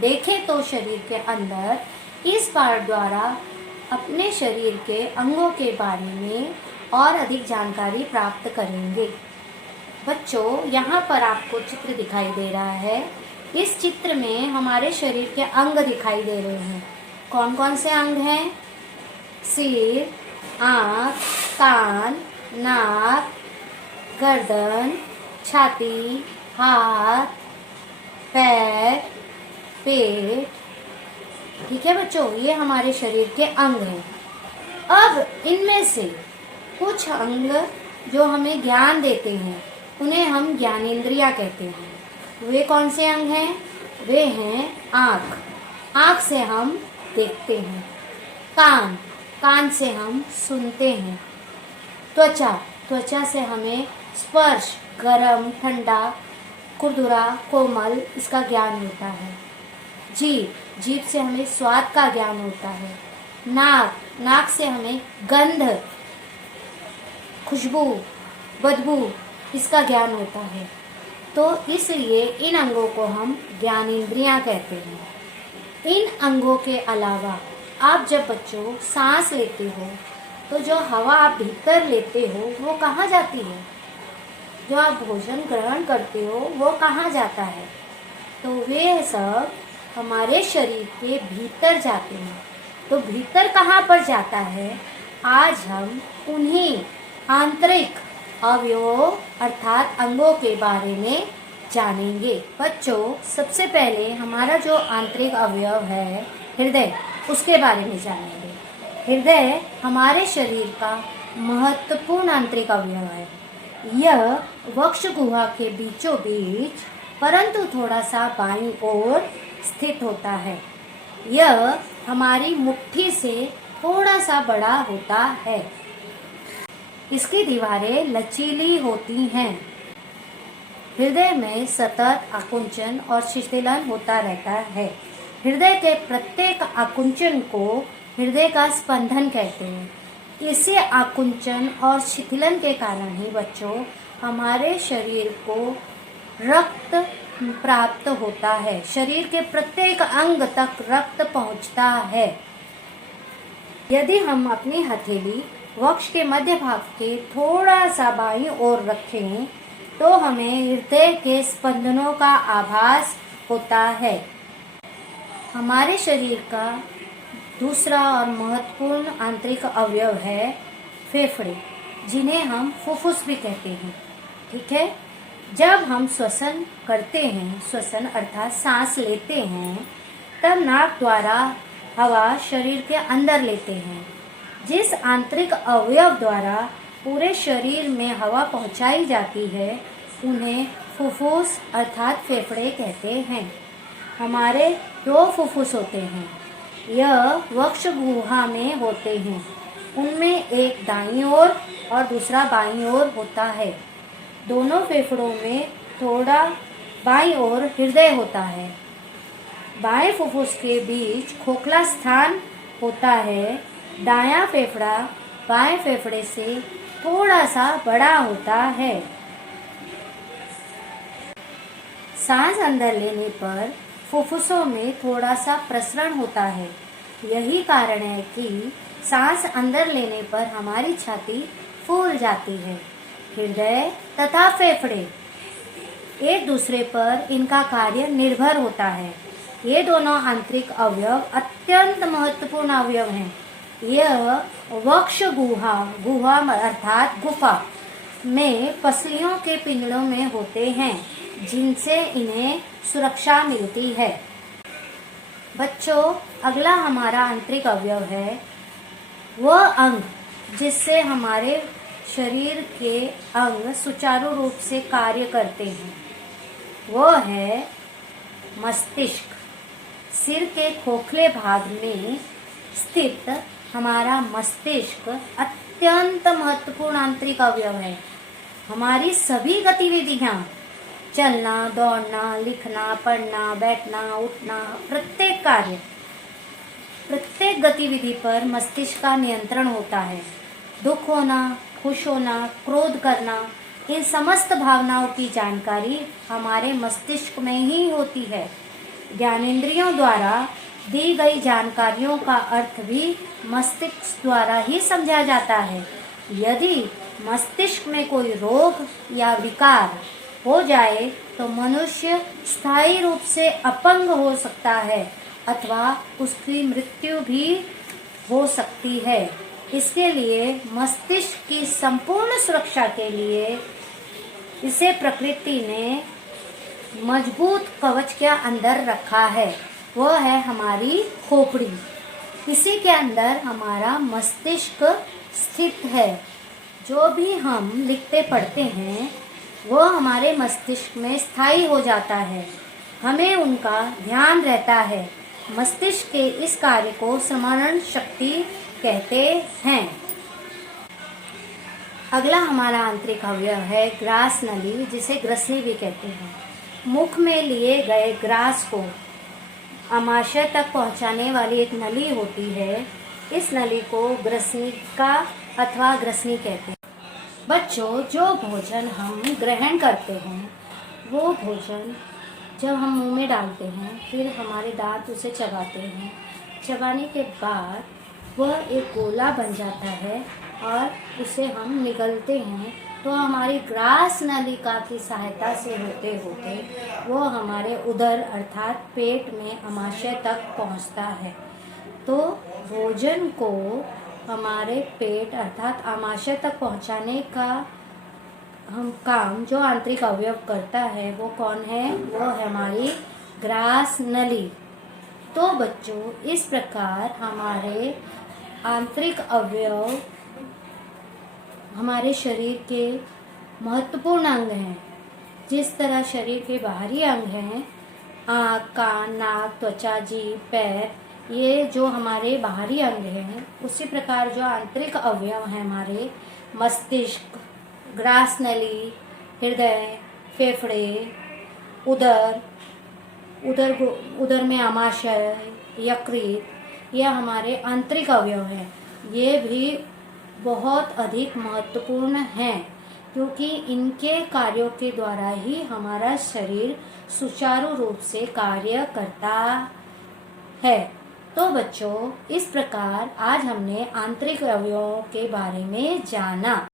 देखें तो शरीर के अंदर इस पाठ द्वारा अपने शरीर के अंगों के बारे में और अधिक जानकारी प्राप्त करेंगे। बच्चों, यहाँ पर आपको चित्र दिखाई दे रहा है। इस चित्र में हमारे शरीर के अंग दिखाई दे रहे हैं। कौन कौन से अंग हैं? सिर, आँख, कान, नाक, गर्दन, छाती, हाथ, पैर, पेट। ठीक है बच्चों, ये हमारे शरीर के अंग हैं। अब इनमें से कुछ अंग जो हमें ज्ञान देते हैं उन्हें हम ज्ञानेंद्रियां कहते हैं। वे कौन से अंग हैं? वे हैं आँख, आँख से हम देखते हैं। कान, कान से हम सुनते हैं। त्वचा, त्वचा से हमें स्पर्श, गरम, ठंडा, खुरदुरा, कोमल, इसका ज्ञान होता है। जीभ, जीभ से हमें स्वाद का ज्ञान होता है। नाक, नाक से हमें गंध, खुशबू, बदबू, इसका ज्ञान होता है। तो इसलिए इन अंगों को हम ज्ञानेंद्रियां कहते हैं। इन अंगों के अलावा आप जब बच्चों सांस लेते हो तो जो हवा आप भीतर लेते हो वो कहाँ जाती है? जो आप भोजन ग्रहण करते हो वो कहाँ जाता है? तो वे सब हमारे शरीर के भीतर जाते हैं। तो भीतर कहाँ पर जाता है? आज हम उन्हीं आंतरिक अवयवों अर्थात अंगों के बारे में जानेंगे। बच्चों, सबसे पहले हमारा जो आंतरिक अवयव है हृदय, उसके बारे में जानेंगे। हृदय हमारे शरीर का महत्वपूर्ण आंतरिक अवयव है। यह वक्ष गुहा के बीचों बीच परंतु थोड़ा सा बाईं ओर स्थित होता है। यह हमारी मुट्ठी से थोड़ा सा बड़ा होता है। इसकी दीवारें लचीली होती हैं। हृदय में सतत आकुंचन और शिथिलन होता रहता है। हृदय के प्रत्येक आकुंचन को हृदय का स्पंदन कहते हैं। इसी आकुंचन और शिथिलन के कारण ही बच्चों हमारे शरीर को रक्त प्राप्त होता है। शरीर के प्रत्येक अंग तक रक्त पहुंचता है। यदि हम अपनी हथेली वक्ष के मध्य भाग के थोड़ा सा बाईं ओर रखें तो हमें हृदय के स्पंदनों का आभास होता है। हमारे शरीर का दूसरा और महत्वपूर्ण आंतरिक अवयव है फेफड़े, जिन्हें हम फुफ्फुस भी कहते हैं। ठीक है, जब हम श्वसन करते हैं, श्वसन अर्थात सांस लेते हैं, तब नाक द्वारा हवा शरीर के अंदर लेते हैं। जिस आंतरिक अवयव द्वारा पूरे शरीर में हवा पहुंचाई जाती है उन्हें फुफ्फुस अर्थात फेफड़े कहते हैं। हमारे दो फुफ्फुस होते हैं। यह वक्ष गुहा में होते हैं। उनमें एक दाईं ओर और दूसरा बाईं ओर होता है। दोनों फेफड़ों में थोड़ा बाईं ओर हृदय होता है। बाएं फुफ्फुस के बीच खोखला स्थान होता है। दायां फेफड़ा बाएं फेफड़े से थोड़ा सा बड़ा होता है। सांस अंदर लेने पर फुफ्फुसों में थोड़ा सा प्रसरण होता है। यही कारण है कि सांस अंदर लेने पर हमारी छाती फूल जाती है। हृदय तथा फेफड़े एक दूसरे पर इनका कार्य निर्भर होता है। ये दोनों आंतरिक अवयव अत्यंत महत्वपूर्ण अवयव हैं। यह वक्ष गुहा, गुहा अर्थात गुफा में पसलियों के पिंजरों में होते हैं, जिनसे इन्हें सुरक्षा मिलती है। बच्चों, अगला हमारा आंतरिक अवयव है वह अंग जिससे हमारे शरीर के अंग सुचारू रूप से कार्य करते हैं। वह है मस्तिष्क। सिर के खोखले भाग में स्थित हमारा मस्तिष्क अत्यंत महत्वपूर्ण आंतरिक अवयव है। हमारी सभी गतिविधियां, चलना, दौड़ना, लिखना, पढ़ना, बैठना, उठना, प्रत्येक कार्य, प्रत्येक गतिविधि पर मस्तिष्क का नियंत्रण होता है। दुख होना, खुश होना, क्रोध करना, इन समस्त भावनाओं की जानकारी हमारे मस्तिष्क में ही होती है। ज्ञानेंद्रियों द्वारा दी गई जानकारियों का अर्थ भी मस्तिष्क द्वारा ही समझा जाता है। यदि मस्तिष्क में कोई रोग या विकार हो जाए तो मनुष्य स्थायी रूप से अपंग हो सकता है अथवा उसकी मृत्यु भी हो सकती है। इसके लिए मस्तिष्क की संपूर्ण सुरक्षा के लिए इसे प्रकृति ने मजबूत कवच के अंदर रखा है। वह है हमारी खोपड़ी। इसी के अंदर हमारा मस्तिष्क स्थित है। जो भी हम लिखते पढ़ते हैं वो हमारे मस्तिष्क में स्थायी हो जाता है। हमें उनका ध्यान रहता है। मस्तिष्क के इस कार्य को स्मरण शक्ति कहते हैं। अगला हमारा आंतरिक अवयव है ग्रास नली, जिसे ग्रसनी भी कहते हैं। मुख में लिए गए ग्रास को आमाशय तक पहुंचाने वाली एक नली होती है। इस नली को ग्रसनिका अथवा ग्रसनी कहते हैं। बच्चों, जो भोजन हम ग्रहण करते हैं वो भोजन जब हम मुंह में डालते हैं फिर हमारे दांत उसे चबाते हैं। चबाने के बाद वह एक गोला बन जाता है और उसे हम निगलते हैं तो हमारी ग्रास नलिका की सहायता से होते होते वो हमारे उदर अर्थात पेट में आमाशय तक पहुंचता है। तो भोजन को हमारे पेट अर्थात आमाशय तक पहुंचाने का हम काम जो आंतरिक अवयव करता है वो कौन है? वो है हमारी ग्रास नली। तो बच्चों, इस प्रकार हमारे आंतरिक अवयव हमारे शरीर के महत्वपूर्ण अंग हैं। जिस तरह शरीर के बाहरी अंग हैं आँख, कान, नाक, त्वचा, जीभ, पैर, ये जो हमारे बाहरी अंग हैं, उसी प्रकार जो आंतरिक अवयव हैं हमारे मस्तिष्क, ग्रास नली, हृदय, फेफड़े, उदर, उदर में आमाशय, यकृत, यह हमारे आंतरिक अवयव हैं। ये भी बहुत अधिक महत्वपूर्ण हैं क्योंकि इनके कार्यों के द्वारा ही हमारा शरीर सुचारू रूप से कार्य करता है। तो बच्चों, इस प्रकार आज हमने आंतरिक अवयवों के बारे में जाना।